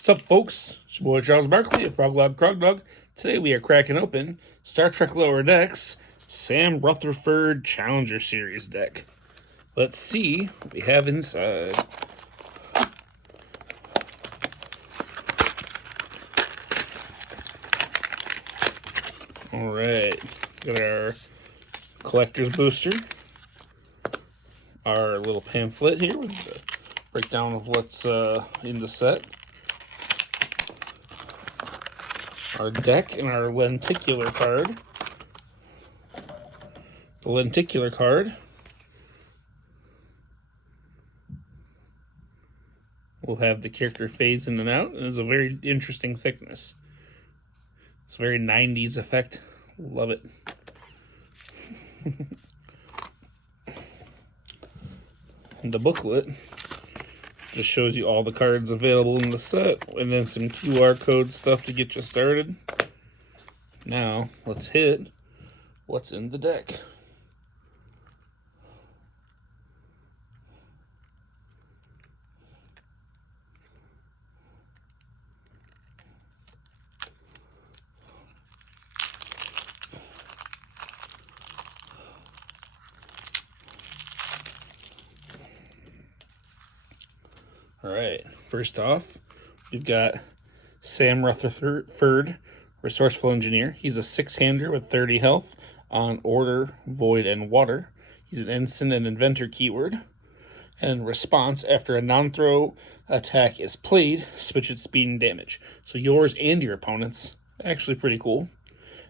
Sup, folks? It's your boy Charles Barkley of FrogLogCrogDog. Today we are cracking open Star Trek Lower Decks Sam Rutherford Challenger Series deck. Let's see what we have inside. Alright, got our collector's booster, our little pamphlet here with the breakdown of what's in the set, our deck, and our lenticular card. The lenticular card will have the character phase in and out, and is a very interesting thickness. It's a very 90s effect. Love it. And the booklet just shows you all the cards available in the set, and then some QR code stuff to get you started. Now, let's hit what's in the deck. All right, first off, we've got Sam Rutherford, Resourceful Engineer. He's a 6-hander with 30 health on Order, Void, and Water. He's an Ensign and Inventor keyword. And response, after a non-throw attack is played, switch its speed and damage. So yours and your opponent's. Actually pretty cool.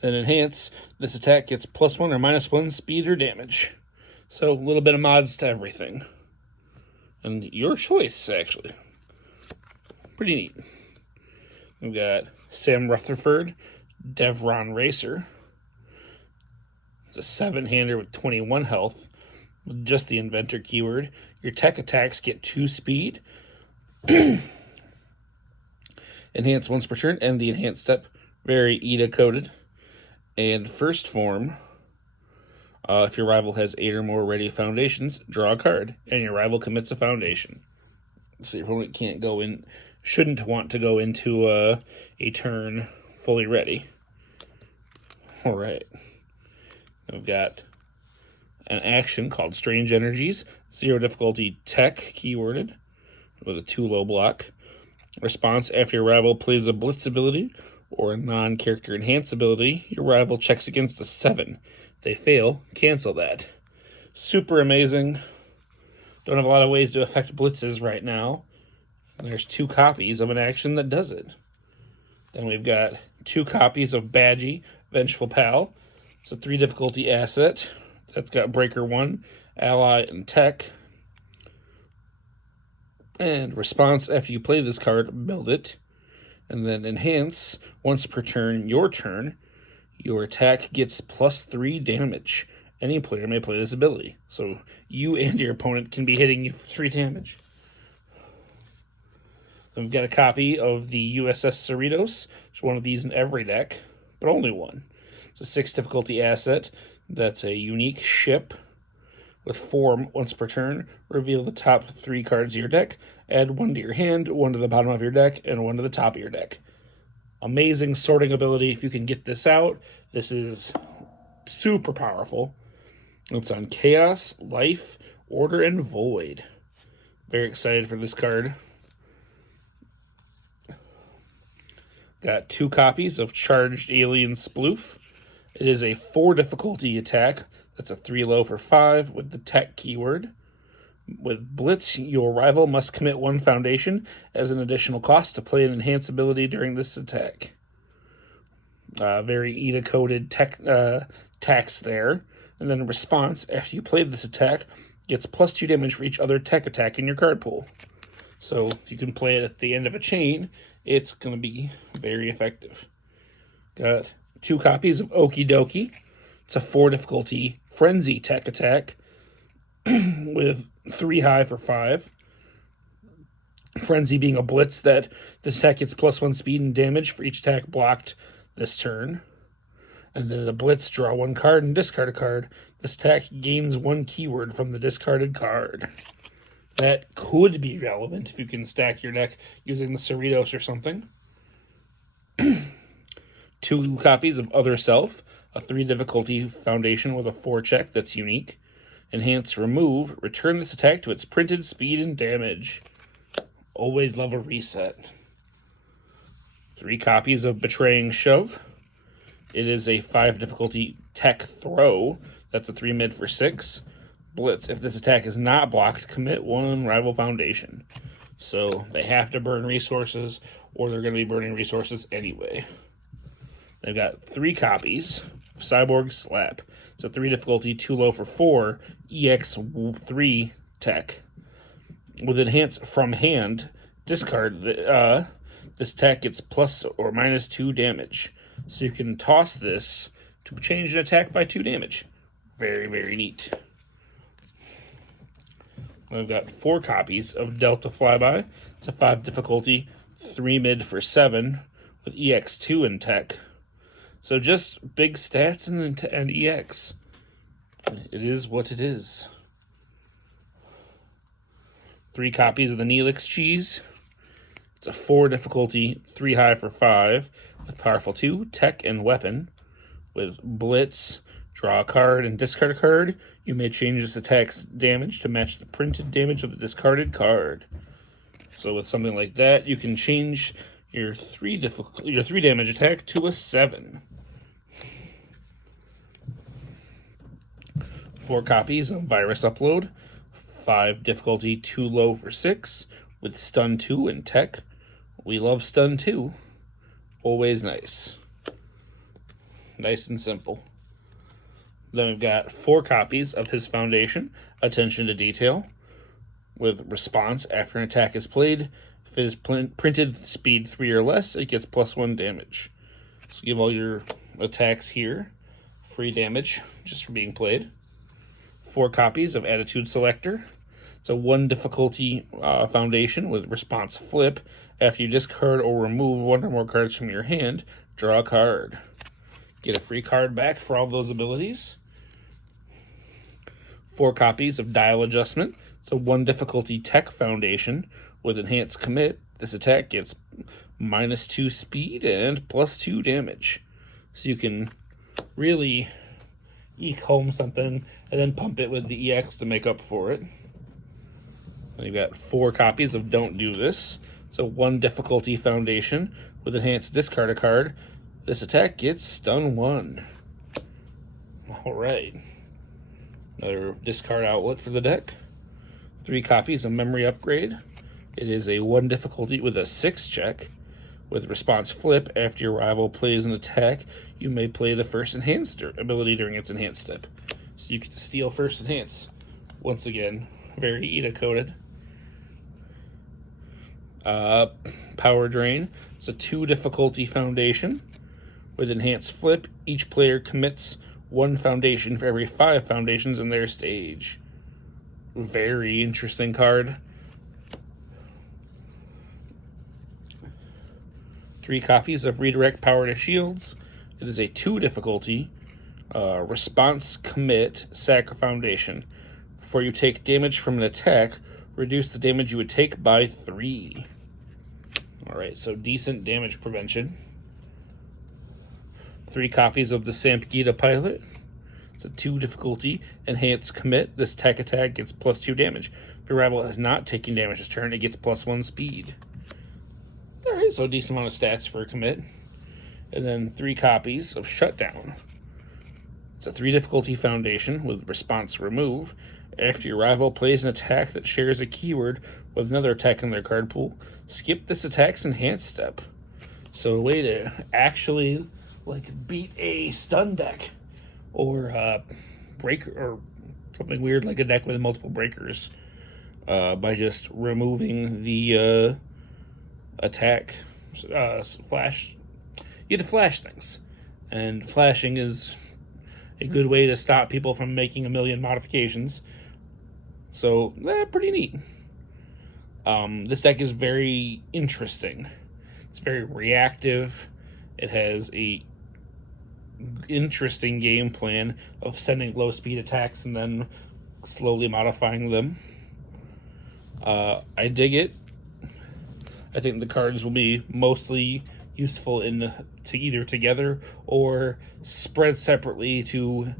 Then enhance, this attack gets +1 or -1 speed or damage. So a little bit of mods to everything. And your choice, actually. Pretty neat. We've got Sam Rutherford, Devron Racer. It's a 7-hander with 21 health. With just the Inventor keyword. Your tech attacks get 2 speed. Enhance once per turn, and the enhanced step. Very EDA coded. And first form. If your rival has 8 or more ready foundations, draw a card, and your rival commits a foundation. So your opponent can't go in, shouldn't want to go into a turn fully ready. All right. We've got an action called Strange Energies, 0 difficulty tech, keyworded, with a 2-low block. Response, after your rival plays a blitz ability or a non-character enhance ability, your rival checks against a 7. If they fail, cancel that. Super amazing. Don't have a lot of ways to affect blitzes right now. And there's 2 copies of an action that does it. Then we've got 2 copies of Badgie, Vengeful Pal. It's a 3 difficulty asset. That's got Breaker 1, Ally, and Tech. And response, after you play this card, build it. And then enhance, once per turn, your turn. Your attack gets +3 damage. Any player may play this ability. So you and your opponent can be hitting you for 3 damage. Then we've got a copy of the USS Cerritos. There's one of these in every deck, but only one. It's a 6 difficulty asset. That's a unique ship with form once per turn. Reveal the top 3 cards of your deck. Add 1 to your hand, 1 to the bottom of your deck, and 1 to the top of your deck. Amazing sorting ability. If you can get this out, this is super powerful. It's on Chaos, Life, Order, and Void. Very excited for this card. Got 2 copies of Charged Alien Sploof. It is a 4 difficulty attack. That's a 3-low for 5 with the tech keyword. With Blitz, your rival must commit 1 foundation as an additional cost to play an enhance ability during this attack. Very EDA-coded tax there. And then response, after you play this attack, gets +2 damage for each other tech attack in your card pool. So if you can play it at the end of a chain, it's going to be very effective. Got 2 copies of Okie Dokie. It's a 4 difficulty Frenzy tech attack with 3 high for 5. Frenzy being a blitz that this attack gets +1 speed and damage for each attack blocked this turn. And then a blitz, draw 1 card and discard a card. This attack gains 1 keyword from the discarded card. That could be relevant if you can stack your deck using the Cerritos or something. 2 copies of Other Self, a 3 difficulty foundation with a 4 check that's unique. Enhance, remove, return this attack to its printed speed and damage. Always love a reset. 3 copies of Betraying Shove. It is a 5 difficulty tech throw. That's a 3 mid for 6. Blitz. If this attack is not blocked, commit 1 rival foundation. So they have to burn resources, or they're going to be burning resources anyway. They've got 3 copies of Cyborg Slap. It's a 3 difficulty, 2 low for 4, EX3 tech. With Enhance from hand, discard this attack gets plus or minus 2 damage. So you can toss this to change an attack by 2 damage. Very, very neat. I've got 4 copies of Delta Flyby. It's a 5 difficulty, 3 mid for 7 with EX2 in tech. So just big stats and EX. It is what it is. 3 copies of the Neelix Cheese. It's a 4 difficulty, 3 high for 5 with powerful 2, tech, and weapon. With Blitz, draw a card and discard a card. You may change this attack's damage to match the printed damage of the discarded card. So with something like that, you can change your 3 damage attack to a 7. 4 copies of Virus Upload. 5 difficulty, 2 low for 6 with Stun 2 and tech. We love Stun 2. Always nice. Nice and simple. Then we've got 4 copies of his foundation, Attention to Detail, with response after an attack is played. If it is printed speed 3 or less, it gets plus 1 damage. So give all your attacks here free damage just for being played. 4 copies of Attitude Selector. It's a 1 difficulty foundation with response flip. After you discard or remove 1 or more cards from your hand, draw a card. Get a free card back for all those abilities. 4 copies of Dial Adjustment. It's a 1 difficulty tech foundation with Enhanced Commit. This attack gets minus 2 speed and plus 2 damage. So you can really eke home something and then pump it with the EX to make up for it. Then you've got 4 copies of Don't Do This. It's a 1 difficulty foundation with Enhanced Discard a card. This attack gets Stun 1. Alright. Another discard outlet for the deck. 3 copies of Memory Upgrade. It is a 1 difficulty with a 6 check. With response flip, after your rival plays an attack, you may play the first enhanced ability during its enhanced step. So you get to steal first enhance. Once again, very EDA coded. Power Drain. It's a 2 difficulty foundation. With enhanced flip, each player commits 1 foundation for every 5 foundations in their stage. Very interesting card. 3 copies of Redirect Power to Shields. It is a 2 difficulty response commit sack foundation. Before you take damage from an attack, reduce the damage you would take by 3. Alright, so decent damage prevention. 3 copies of the Sampgita Pilot. It's a 2 difficulty enhanced commit. This tech attack gets plus 2 damage. If your rival has not taken damage this turn, it gets plus 1 speed. Alright, so a decent amount of stats for a commit. And then 3 copies of Shutdown. It's a 3 difficulty foundation with response remove. After your rival plays an attack that shares a keyword with another attack in their card pool, skip this attack's enhanced step. So a way to actually beat a stun deck, or breaker, or something weird like a deck with multiple breakers, by just removing the attack flash. You get to flash things, and flashing is a good way to stop people from making a million modifications. So pretty neat. This deck is very interesting. It's very reactive. It has a interesting game plan of sending low speed attacks and then slowly modifying them. I dig it. I think the cards will be mostly useful to either together or spread separately to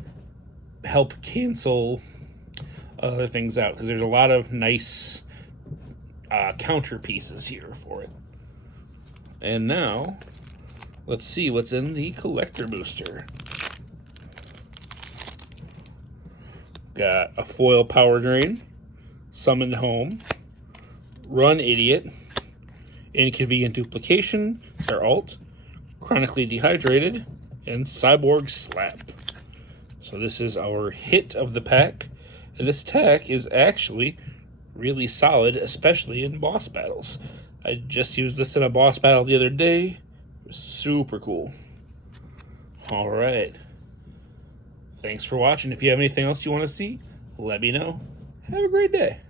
help cancel other things out, because there's a lot of nice counter pieces here for it. And now, let's see what's in the collector booster. Got a foil power drain, summoned home, run idiot, inconvenient duplication, it's our alt, chronically dehydrated, and cyborg slap. So this is our hit of the pack. And this attack is actually really solid, especially in boss battles. I just used this in a boss battle the other day. It was super cool. All right. Thanks for watching. If you have anything else you want to see, let me know. Have a great day.